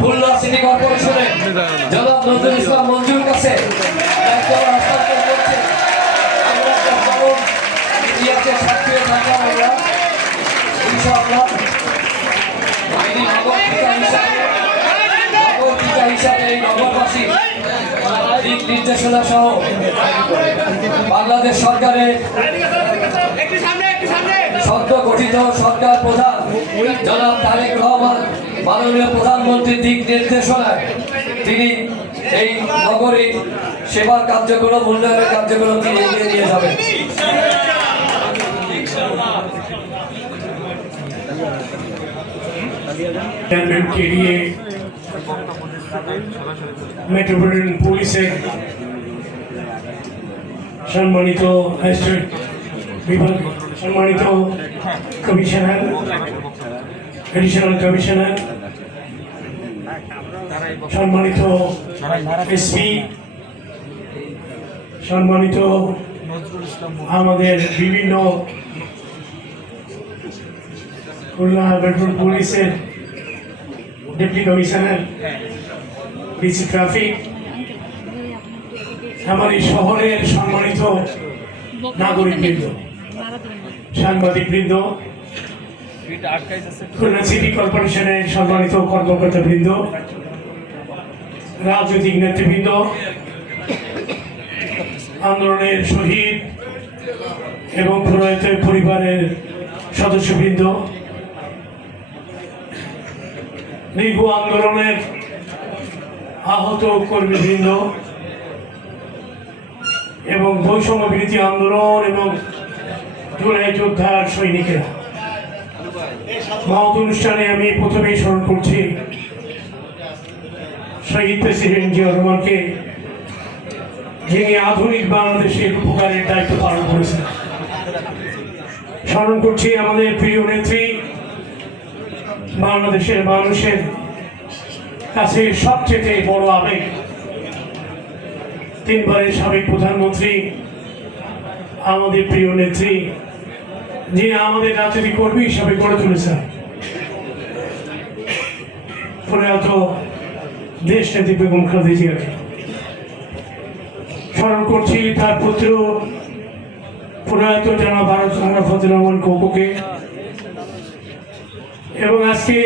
Khulna city কর্পোরেশনের জনাব নজরুল ইসলাম মঞ্জুর কাছে নির্দেশনা সহ বাংলাদেশ সরকারের সদ্য গঠিত সরকার প্রধান জনাব তারেক রহমান মাননীয় প্রধানমন্ত্রীর দিক নির্দেশনায় তিনি এই নগরীর সেবা কার্যক্রম উন্নয়নের কার্যক্রম তিনি এগিয়ে নিয়ে যাবেন। মেট্রোপলিটন পুলিশের সম্মানিত বিভাগ সম্মানিত কমিশনার এডিশনাল কমিশনার সম্মানিত এসপি সম্মানিত আমাদের বিভিন্ন খুলনা মেট্রো পুলিশের ডেপুটি কমিশনার ডিসি ট্রাফিক আমার এই শহরের সম্মানিত নাগরিকবৃন্দ সাংবাদিকবৃন্দ খুলনা সিটি কর্পোরেশনের সম্মানিত কর্মকর্তাবৃন্দ রাজনৈতিক নেতৃবৃন্দ আন্দোলনের শহীদ এবং প্রয়াত পরিবারের সদস্যবৃন্দ দীর্ঘ আন্দোলনের আহত কর্মীবৃন্দ এবং বৈষম্য বিরোধী আন্দোলন এবং জুলাই যোদ্ধার সৈনিকেরা মহৎ অনুষ্ঠানে আমি প্রথমেই স্মরণ করছি শহীদ প্রেসিডেন্ট জিয়াউর রহমানকে, যিনি আধুনিক বাংলাদেশের উপকারের দায়িত্ব পালন করেছেন। স্মরণ করছি আমাদের প্রিয় নেত্রী, বাংলাদেশের মানুষের কাছে সবচেয়ে বড় আবেগ, তিনবারের সাবেক প্রধানমন্ত্রী, আমাদের প্রিয় নেত্রী, যিনি আমাদের রাজনৈতিক কর্মী হিসাবে গড়ে তুলেছেন, প্রয়াত দেশ নেত্রী বেগম খালেদা জিয়াকে। স্মরণ করছি তার পুত্র প্রয়াত জনাব আরাফাতুর রহমান কোকোকে। এবং আজকে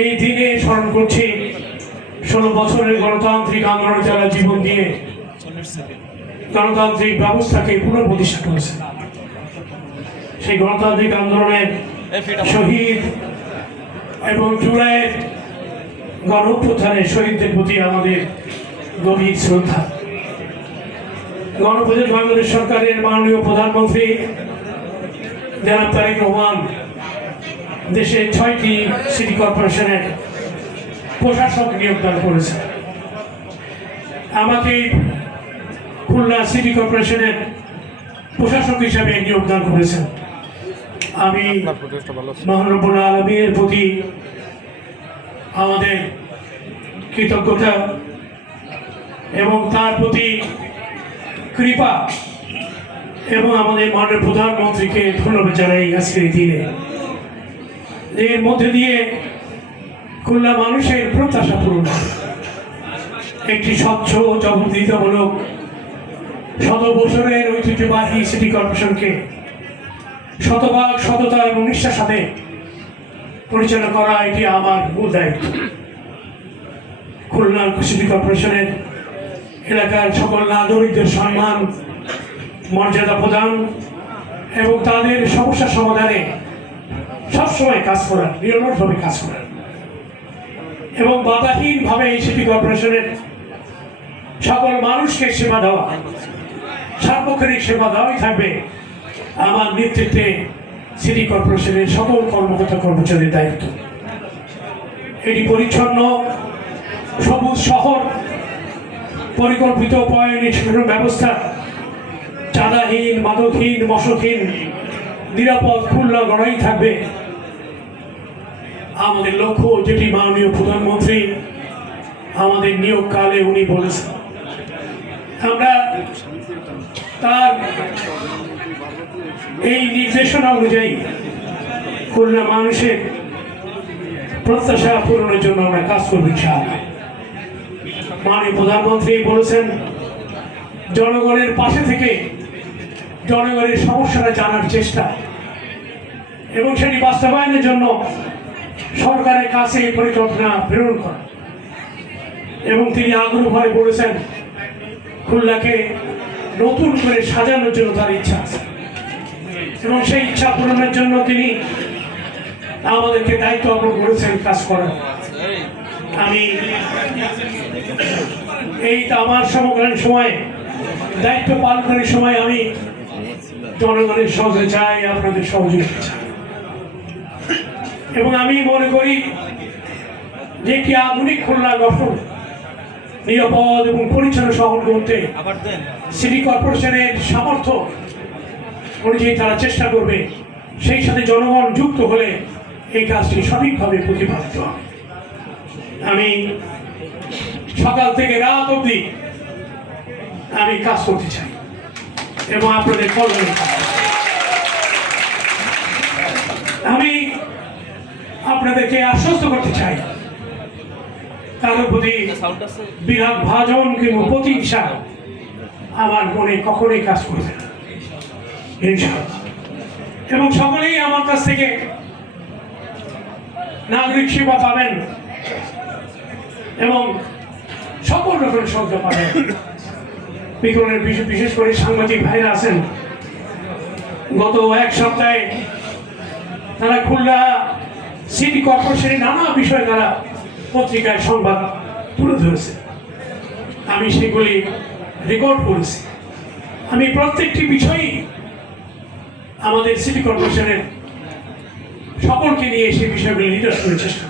এই দিনে স্মরণ করছি 16 বছরের গণতান্ত্রিক আন্দোলনে যারা জীবন দিয়ে গণতান্ত্রিক ব্যবস্থাকে পুনঃপ্রতিষ্ঠা করেছে, সেই গণতান্ত্রিক আন্দোলনের শহীদ এবং জুলাইয়ের গণঅভ্যুত্থানের শহীদদের প্রতি আমাদের গভীর শ্রদ্ধা। গণপ্রজাতন্ত্রী বাংলাদেশ সরকারের মাননীয় প্রধানমন্ত্রী জনাব তারেক রহমান দেশের 6টি সিটি কর্পোরেশনের প্রশাসক নিয়োগদান করেছে। আমাকে খুলনা সিটি কর্পোরেশনের প্রশাসক হিসাবে নিয়োগদান করেছেন। আমি মহান রব্বুল আলামিনের প্রতি আমাদের কৃতজ্ঞতা এবং তার প্রতি কৃপা এবং আমাদের মাননীয় প্রধানমন্ত্রীকে ধন্যবাদ জানাই আজকের দিনে। এর মধ্যে দিয়ে খুলনা মানুষের প্রত্যাশা পূরণ, একটি স্বচ্ছ জবাবদিহিতামূলক 100 বছরের ঐতিহ্যবাহী সিটি কর্পোরেশনকে শতভাগ সততা এবং নিষ্ঠার সাথে পরিচালনা করা এটি আমার মূল দায়িত্ব। খুলনা সিটি কর্পোরেশনের এলাকার সকল নাগরিকদের সম্মান মর্যাদা প্রদান এবং তাদের সমস্যা সমাধানে সবসময় কাজ করার, নিরলসভাবে কাজ করার এবং বাধাহীনভাবে এই সিটি কর্পোরেশনের সকল মানুষকে সেবা দেওয়া, সার্বক্ষণিক সেবা দেওয়াই থাকবে আমার নেতৃত্বে সিটি কর্পোরেশনের সকল কর্মকর্তা কর্মচারীর দায়িত্ব। এটি পরিচ্ছন্ন সবুজ শহর, পরিকল্পিত পয়ঃনিষ্কাশন ব্যবস্থা, চাঁদাহীন, মাদকহীন, মশকহীন, নিরাপদ খুলনা গড়াই থাকবে আমাদের লক্ষ্য, যেটি মাননীয় প্রধানমন্ত্রী আমাদের নিয়োগকালে উনি বলেছেন। আমরা তার এই নির্দেশনা অনুযায়ী খুলনা মানুষের প্রত্যাশা পূরণের জন্য আমরা কাজ করব ইনশাআল্লাহ। মাননীয় প্রধানমন্ত্রী বলেছেন জনগণের পাশে থেকে জনগণের সমস্যাটা জানার চেষ্টা এবং সেটি বাস্তবায়নের জন্য সরকারের কাছে এই পরিকল্পনা প্রেরণ করা। এবং তিনি আগ্রহভাবে বলেছেন খুলনাকে নতুন করে সাজানোর জন্য তার ইচ্ছা আছে এবং সেই ইচ্ছা পূরণের জন্য তিনি আমাদেরকে দায়িত্ব অর্পণ করেছেন কাজ করার। আমি এই আমার সমকালীন সময়ে দায়িত্ব পালনের সময় আমি জনগণের সহযোগিতা চাই, আপনাদের সহযোগিতা চাই এবং আমি মনে করি যে একটি আধুনিক খুলনা গঠন নিরাপদ এবং পরিচ্ছন্ন শহর করতে সিটি কর্পোরেশনের সামর্থ্য অনুযায়ী তারা চেষ্টা করবে। সেই সাথে জনগণ যুক্ত হলে এই কাজটি সঠিকভাবে প্রতিপাদিত হবে। আমি সকাল থেকে রাত অবধি আমি কাজ করতে চাই এবং আপনাদের কল্যাণে আমি আপনাদেরকে আশ্বস্ত করতে চাই কারোর প্রতি বিরাট ভাজন কিংবা প্রতিহিংসা আমার মনে কখনোই কাজ করবে না ইনশাআল্লাহ। এবং সকলেই আমার কাছ থেকে নাগরিক সেবা পাবেন এবং সকল রকমের সহযোগিতা পাবেন। বিজ্ঞানের বিশেষ করে সাংবাদিক ভাইরা আছেন, গত এক সপ্তাহে তারা খুলনা সিটি কর্পোরেশনের নানা বিষয়ে তারা পত্রিকায় সংবাদ তুলে ধরেছে। আমি সেগুলি রেকর্ড করেছি। আমি প্রত্যেকটি বিষয়ই আমাদের সিটি কর্পোরেশনের সকলকে নিয়ে সেই বিষয়গুলি নির্দেশ করার চেষ্টা